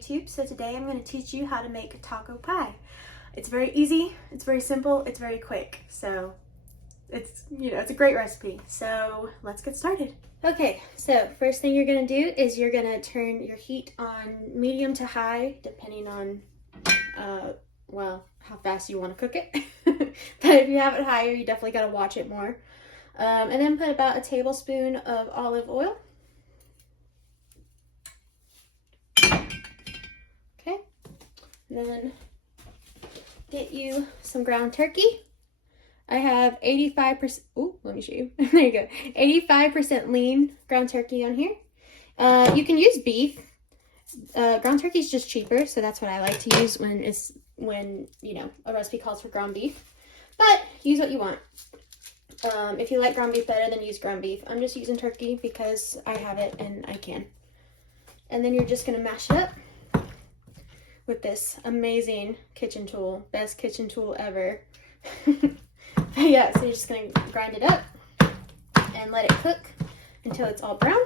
YouTube. So today I'm going to teach you how to make taco pie. It's very easy, it's very simple, it's very quick. So it's a great recipe. So let's get started. Okay, so first thing you're going to do is you're going to turn your heat on medium to high, depending on how fast you want to cook it. But if you have it higher, you definitely got to watch it more. And then put about a tablespoon of olive oil. Okay, then get you some ground turkey. I have 85%, let me show you. There you go. 85% lean ground turkey on here. You can use beef. Ground turkey is just cheaper, so that's what I like to use when a recipe calls for ground beef. But use what you want. If you like ground beef better, then use ground beef. I'm just using turkey because I have it and I can. And then you're just gonna mash it up with this amazing kitchen tool. Best kitchen tool ever. Yeah, so you're just gonna grind it up and let it cook until it's all brown.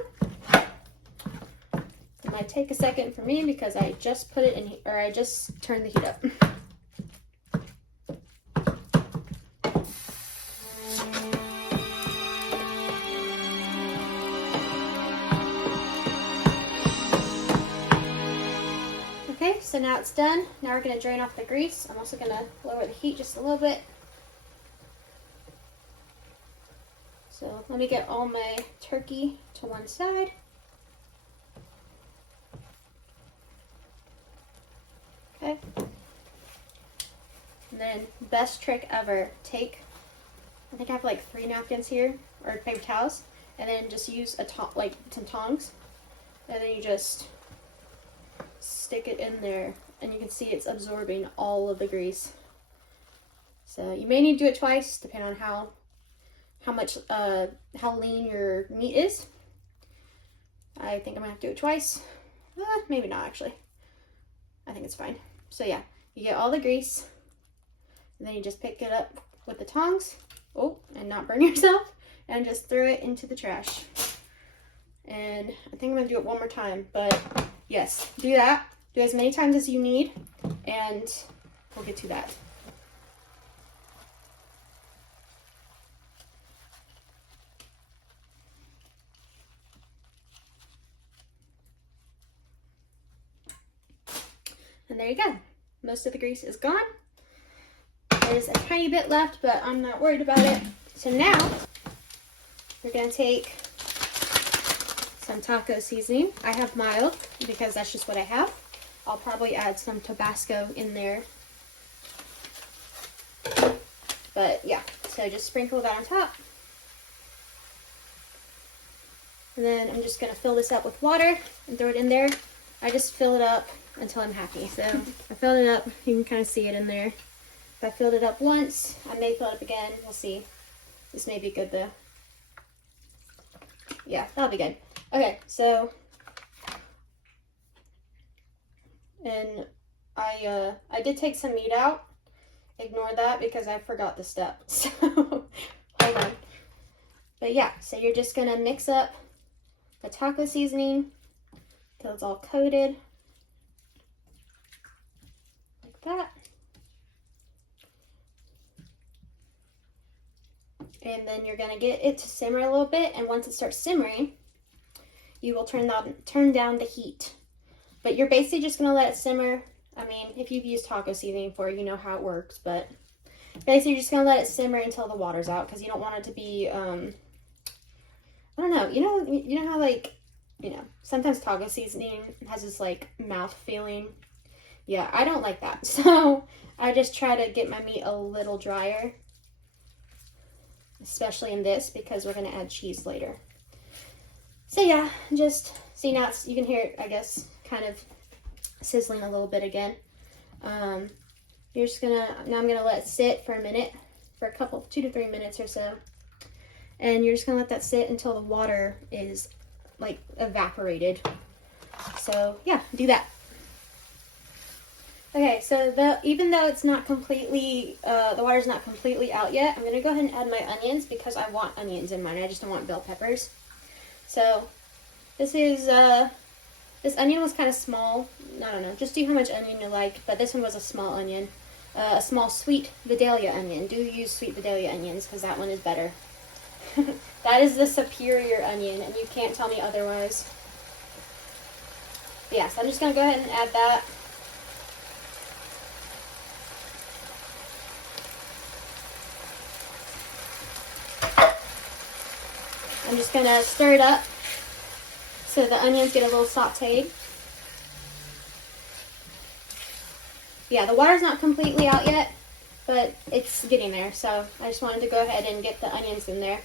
It might take a second for me because I just put it in, or I just turned the heat up. Okay, so now it's done. Now we're going to drain off the grease. I'm also going to lower the heat just a little bit. So let me get all my turkey to one side. Okay. And then best trick ever, I think I have like 3 napkins here, or paper towels, and then just use some tongs, and then you just stick it in there, and you can see it's absorbing all of the grease. So you may need to do it twice, depending on how lean your meat is. I think I'm gonna have to do it twice. Maybe not actually. I think it's fine. So yeah, you get all the grease, and then you just pick it up with the tongs. And not burn yourself, and just throw it into the trash. And I think I'm gonna do it one more time, but yes, do that. Do as many times as you need, and we'll get to that. And there you go. Most of the grease is gone. There's a tiny bit left, but I'm not worried about it. So now we're gonna take some taco seasoning. I have mild because that's just what I have. I'll probably add some Tabasco in there. But yeah, so just sprinkle that on top. And then I'm just gonna fill this up with water and throw it in there. I just fill it up until I'm happy. So I filled it up, you can kind of see it in there. If I filled it up once, I may fill it up again, we'll see. This may be good though. Yeah, that'll be good. Okay, so, and I did take some meat out. Ignore that because I forgot the step. So, hold on. But yeah, so you're just gonna mix up the taco seasoning till it's all coated. Like that. And then you're gonna get it to simmer a little bit, and once it starts simmering, you will turn down the heat. But you're basically just gonna let it simmer. I mean, if you've used taco seasoning before, you know how it works, but basically you're just gonna let it simmer until the water's out, because you don't want it to be, I don't know, you know how sometimes taco seasoning has this like mouth feeling. Yeah, I don't like that. So I just try to get my meat a little drier, especially in this because we're going to add cheese later. So yeah, just see now you can hear it, I guess, kind of sizzling a little bit again. You're just now I'm gonna let it sit for a minute, for 2 to 3 minutes or so, and you're just gonna let that sit until the water is like evaporated. So yeah, do that. Okay, so even though it's not completely, the water's not completely out yet, I'm going to go ahead and add my onions because I want onions in mine. I just don't want bell peppers. So this is This onion was kind of small. I don't know, just do how much onion you like, but this one was a small onion. A small sweet Vidalia onion. Do use sweet Vidalia onions because that one is better. That is the superior onion, and you can't tell me otherwise. But yeah, so I'm just going to go ahead and add that. I'm just going to stir it up so the onions get a little sauteed. Yeah, the water's not completely out yet, but it's getting there. So I just wanted to go ahead and get the onions in there.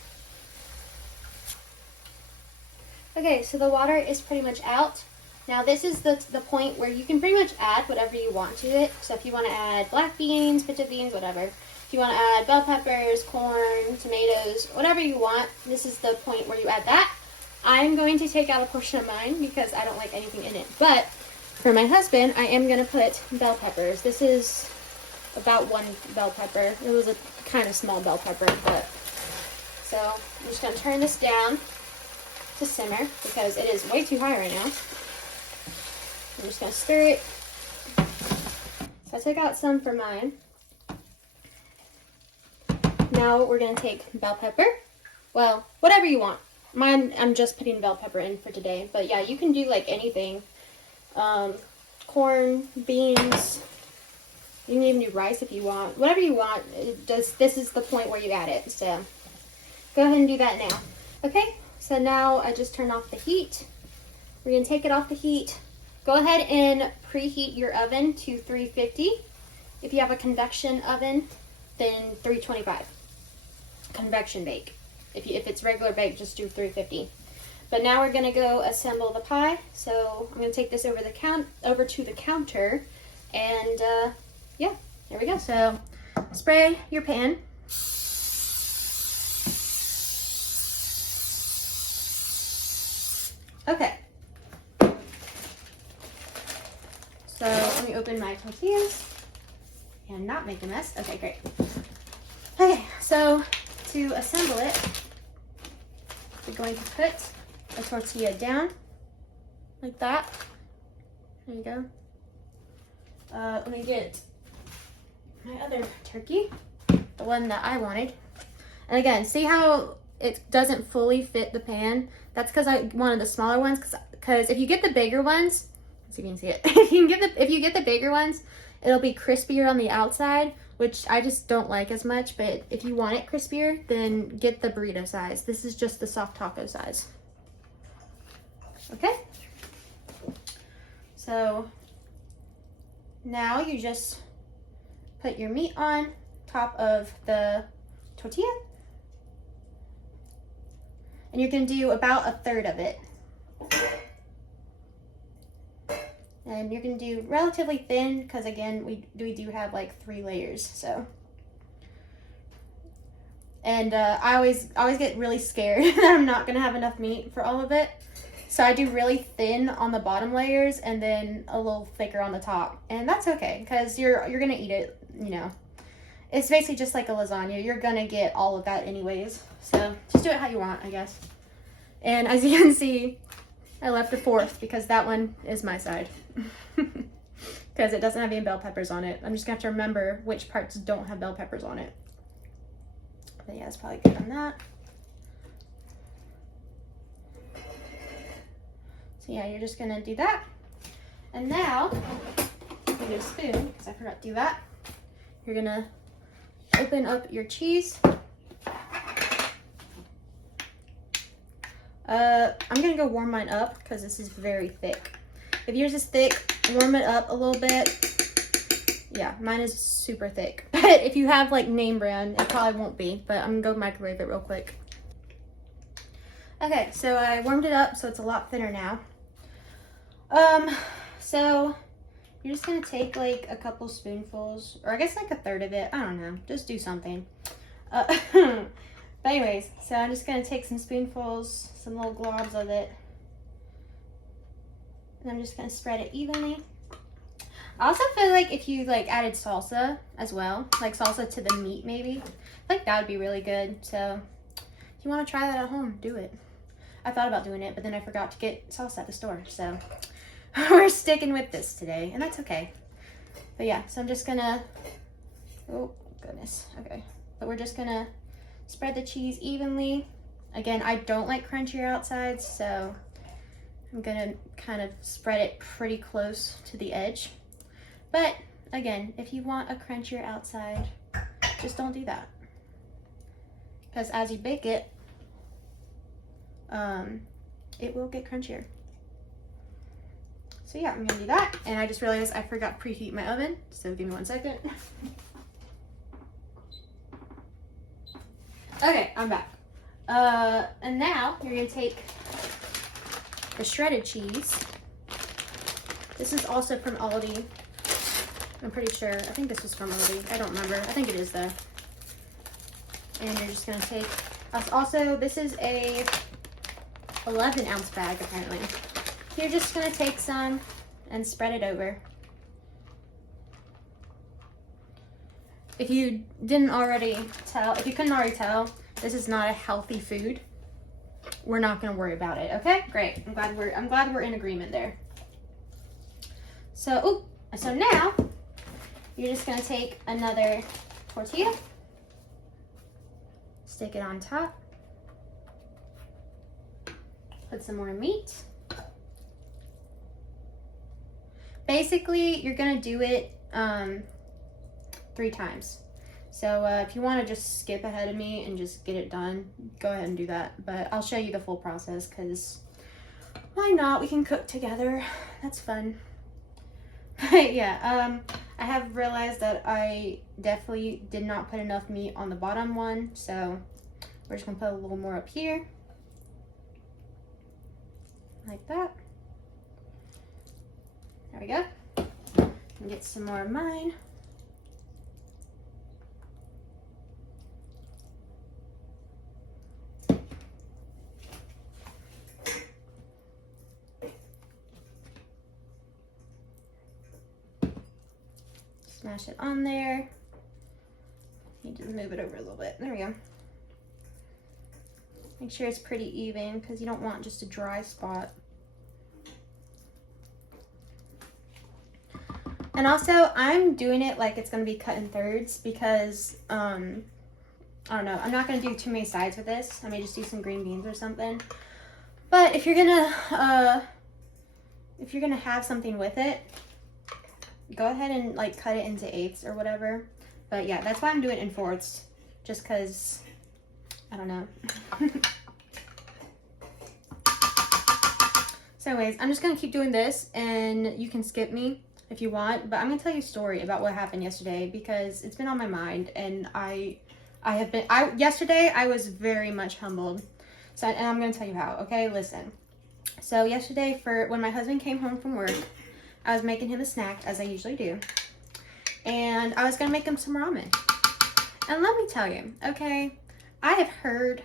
Okay, so the water is pretty much out. Now this is the point where you can pretty much add whatever you want to it. So if you want to add black beans, pinto beans, whatever. If you want to add bell peppers, corn, tomatoes, whatever you want, this is the point where you add that. I'm going to take out a portion of mine because I don't like anything in it. But for my husband, I am going to put bell peppers. This is about 1 bell pepper. It was a kind of small bell pepper, but so I'm just going to turn this down to simmer because it is way too high right now. I'm just going to stir it. So I took out some for mine. Now we're going to take bell pepper. Well, whatever you want. Mine, I'm just putting bell pepper in for today. But yeah, you can do like anything. Corn, beans. You can even do rice if you want. Whatever you want. This is the point where you add it. So go ahead and do that now. Okay, so now I just turn off the heat. We're going to take it off the heat. Go ahead and preheat your oven to 350. If you have a convection oven, then 325. Convection bake. If it's regular bake, just do 350. But now we're gonna go assemble the pie. So I'm gonna take this over to the counter, and yeah, there we go. So spray your pan. Okay. So let me open my tortillas and not make a mess. Okay, great. Okay, so to assemble it, we're going to put a tortilla down like that. There you go. Let me get my other turkey, the one that I wanted. And again, see how it doesn't fully fit the pan? That's because I wanted the smaller ones. Because if you get the bigger ones, let's see if you can see it. If you get the bigger ones, it'll be crispier on the outside, which I just don't like as much. But if you want it crispier, then get the burrito size. This is just the soft taco size. Okay. So now you just put your meat on top of the tortilla. And you're going to do about 1/3 of it. And you're going to do relatively thin because, again, we do have like 3 layers. So, and I always get really scared that I'm not going to have enough meat for all of it. So I do really thin on the bottom layers and then a little thicker on the top. And that's okay because you're going to eat it, you know. It's basically just like a lasagna. You're going to get all of that anyways. So just do it how you want, I guess. And as you can see, I left a 4th because that one is my side. Because it doesn't have any bell peppers on it. I'm just going to have to remember which parts don't have bell peppers on it. But yeah, it's probably good on that. So yeah, you're just going to do that. And now, I'm going to get a spoon because I forgot to do that. You're going to open up your cheese. I'm going to go warm mine up because this is very thick. If yours is thick, warm it up a little bit. Yeah, mine is super thick. But if you have like name brand, it probably won't be. But I'm going to go microwave it real quick. Okay, so I warmed it up so it's a lot thinner now. So you're just going to take like a couple spoonfuls, or I guess like 1/3 of it. I don't know. Just do something. But anyways, so I'm just going to take some spoonfuls, some little globs of it. And I'm just going to spread it evenly. I also feel like if you like added salsa as well, like salsa to the meat maybe, I think that would be really good. So if you want to try that at home, do it. I thought about doing it, but then I forgot to get salsa at the store. So we're sticking with this today, and that's okay. But yeah, so I'm just gonna, oh goodness, okay. But we're just gonna spread the cheese evenly. Again, I don't like crunchier outsides, so I'm gonna kind of spread it pretty close to the edge. But again, if you want a crunchier outside, just don't do that. Because as you bake it, it will get crunchier. So yeah, I'm gonna do that. And I just realized I forgot to preheat my oven, so give me 1 second. Okay, I'm back. And now you're gonna take the shredded cheese. This is also from Aldi. I'm pretty sure. I think this was from Aldi. I don't remember. I think it is though. And you're just gonna take. Also, this is a 11-ounce bag apparently. You're just gonna take some and spread it over. If you didn't already tell, if you couldn't already tell, this is not a healthy food. We're not gonna worry about it. Okay, great. I'm glad we're in agreement there. So now you're just gonna take another tortilla, stick it on top, put some more meat. Basically, you're gonna do it 3 times. So if you want to just skip ahead of me and just get it done, go ahead and do that. But I'll show you the full process because why not? We can cook together. That's fun. But yeah, I have realized that I definitely did not put enough meat on the bottom one. So we're just going to put a little more up here. Like that. There we go. And get some more of mine. Smash it on there. You just move it over a little bit. There we go. Make sure it's pretty even because you don't want just a dry spot. And also, I'm doing it like it's going to be cut in thirds because, I don't know, I'm not going to do too many sides with this. I may just do some green beans or something. But if you're going to have something with it, go ahead and like cut it into 1/8 or whatever. But yeah, that's why I'm doing it in 4ths, just because, I don't know. So anyways, I'm just going to keep doing this and you can skip me if you want, but I'm going to tell you a story about what happened yesterday because it's been on my mind and yesterday I was very much humbled. So, and I'm going to tell you how, okay? Listen. So yesterday when my husband came home from work, I was making him a snack, as I usually do. And I was going to make him some ramen. And let me tell you, okay, I had heard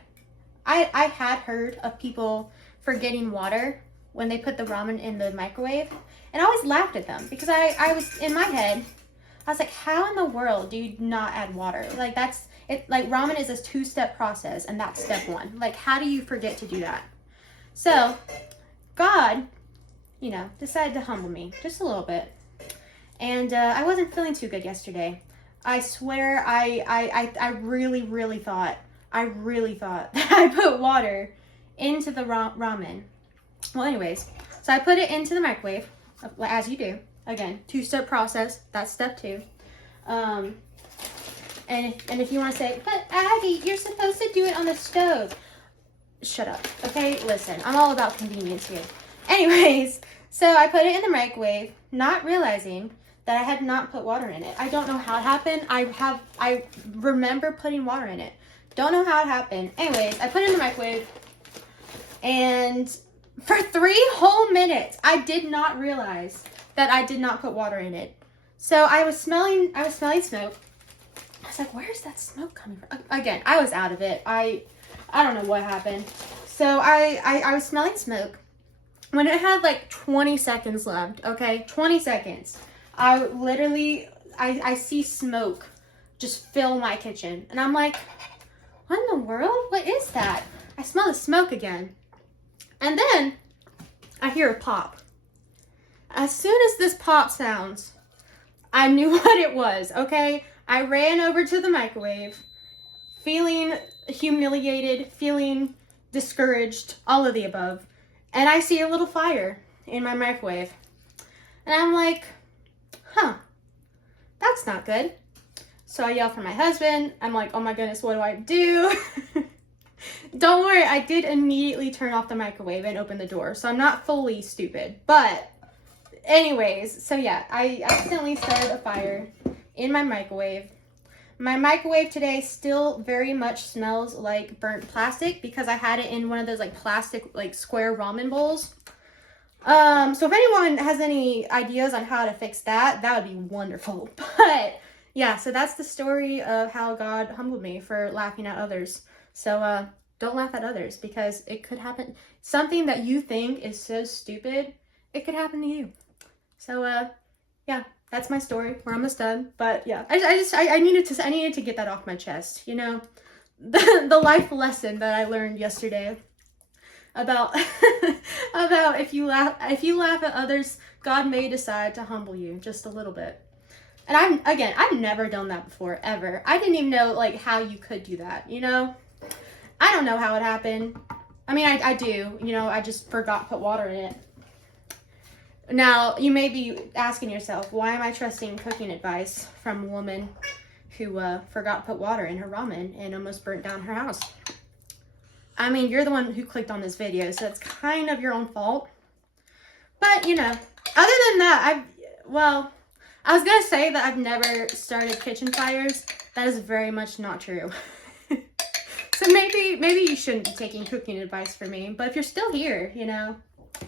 of people forgetting water when they put the ramen in the microwave. And I always laughed at them because I was, in my head, I was like, how in the world do you not add water? Like, that's, it. Like, ramen is a 2-step process, and that's step 1. Like, how do you forget to do that? So, God, you know, decided to humble me just a little bit. And I wasn't feeling too good yesterday. I swear I really thought that I put water into the ramen. Well, anyways, so I put it into the microwave, as you do. Again, 2-step process. That's step 2. And if you want to say, but Aggie, you're supposed to do it on the stove. Shut up, okay? Listen, I'm all about convenience here. Anyways, so I put it in the microwave, not realizing that I had not put water in it. I don't know how it happened. I remember putting water in it. Don't know how it happened. Anyways, I put it in the microwave, and for 3 whole minutes, I did not realize that I did not put water in it. So I was smelling smoke. I was like, where's that smoke coming from? Again, I was out of it. I don't know what happened. So I was smelling smoke. When it had like 20 seconds left, okay, 20 seconds, I see smoke just fill my kitchen. And I'm like, what in the world? What is that? I smell the smoke again. And then I hear a pop. As soon as this pop sounds, I knew what it was, okay? I ran over to the microwave, feeling humiliated, feeling discouraged, all of the above. And I see a little fire in my microwave. And I'm like, huh, that's not good. So I yell for my husband. I'm like, oh my goodness, what do I do? Don't worry, I did immediately turn off the microwave and open the door. So I'm not fully stupid. But anyways, so yeah, I accidentally started a fire in my microwave. My microwave today still very much smells like burnt plastic because I had it in one of those like plastic like square ramen bowls. So if anyone has any ideas on how to fix that, that would be wonderful. But yeah, so that's the story of how God humbled me for laughing at others. So don't laugh at others because it could happen. Something that you think is so stupid, it could happen to you. So yeah, that's my story. We're almost done. But yeah, I needed to get that off my chest. You know, the life lesson that I learned yesterday about about if you laugh at others, God may decide to humble you just a little bit. And I've never done that before, ever. I didn't even know like how you could do that, you know? I don't know how it happened. I mean, I do, you know, I just forgot to put water in it. Now, you may be asking yourself, why am I trusting cooking advice from a woman who forgot to put water in her ramen and almost burnt down her house? I mean, you're the one who clicked on this video, so it's kind of your own fault. But, you know, other than that, I was going to say that I've never started kitchen fires. That is very much not true. So maybe you shouldn't be taking cooking advice from me. But if you're still here, you know,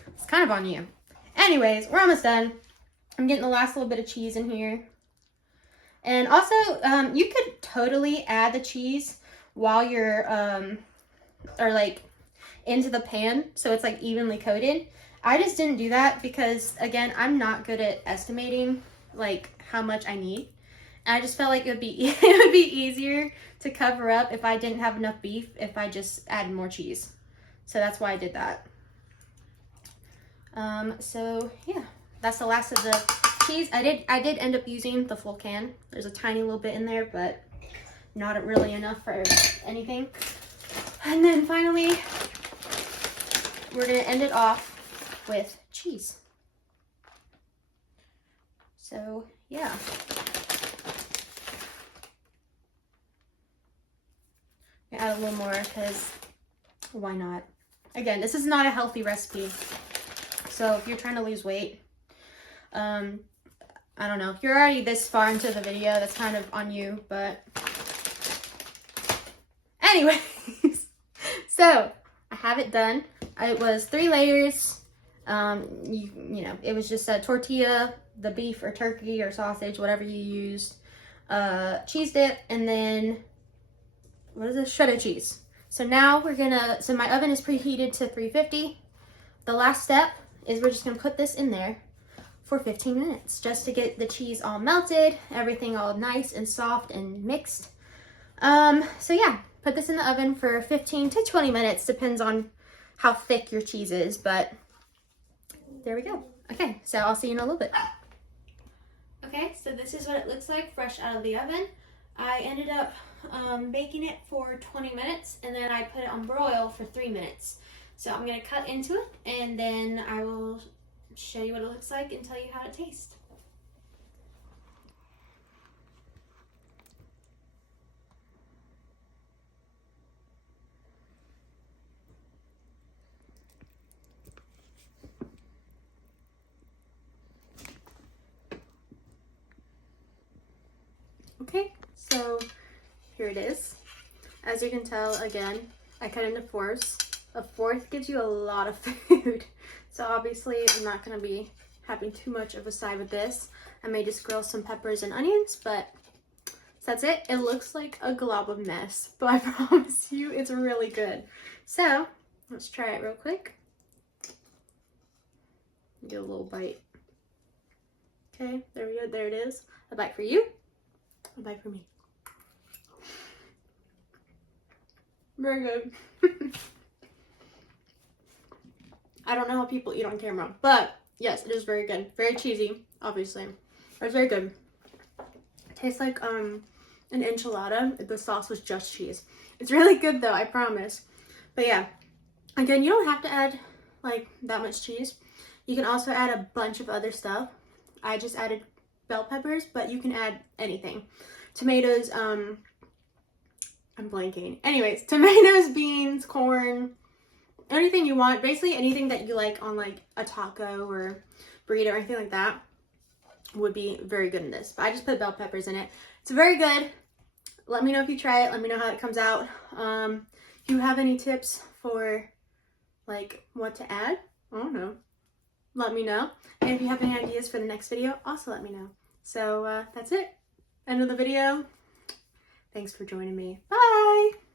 it's kind of on you. Anyways, we're almost done. I'm getting the last little bit of cheese in here. And also, you could totally add the cheese while you're, or like into the pan. So it's like evenly coated. I just didn't do that because, again, I'm not good at estimating like how much I need. And I just felt like it would be easier to cover up if I didn't have enough beef if I just added more cheese. So that's why I did that. So yeah, that's the last of the cheese. I did end up using the full can. There's a tiny little bit in there, but not really enough for anything. And then finally, we're gonna end it off with cheese. So yeah. Add a little more because why not? Again, this is not a healthy recipe. So if you're trying to lose weight, I don't know. If you're already this far into the video, that's kind of on you, but anyways. So I have it done. It was 3 layers. You know, it was just a tortilla, the beef or turkey or sausage, whatever you used, cheese dip, and then what is this? Shredded cheese. So now so my oven is preheated to 350. The last step is we're just gonna put this in there for 15 minutes just to get the cheese all melted, everything all nice and soft and mixed. So yeah, put this in the oven for 15 to 20 minutes, depends on how thick your cheese is, but there we go. Okay, so I'll see you in a little bit. Okay, so this is what it looks like fresh out of the oven. I ended up baking it for 20 minutes and then I put it on broil for 3 minutes. So I'm going to cut into it and then I will show you what it looks like and tell you how it tastes. Okay, so here it is. As you can tell, again, I cut into 4s. A 4th gives you a lot of food. So obviously I'm not going to be having too much of a side with this. I may just grill some peppers and onions, but that's it. It looks like a glob of mess, but I promise you it's really good. So let's try it real quick. Get a little bite. Okay, there we go. There it is. A bite for you. A bite for me. Very good. I don't know how people eat on camera, but yes, it is very good. Very cheesy, obviously. But it's very good. It tastes like an enchilada if the sauce was just cheese. It's really good though, I promise. But yeah, again, you don't have to add like that much cheese. You can also add a bunch of other stuff. I just added bell peppers, but you can add anything. Tomatoes, I'm blanking. Anyways, tomatoes, beans, corn, anything you want. Basically anything that you like on like a taco or burrito or anything like that would be very good in this. But I just put bell peppers in it. It's very good. Let me know if you try it. Let me know how it comes out. If you have any tips for like what to add, I don't know, let me know. And if you have any ideas for the next video, also let me know. So that's it. End of the video. Thanks for joining me. Bye!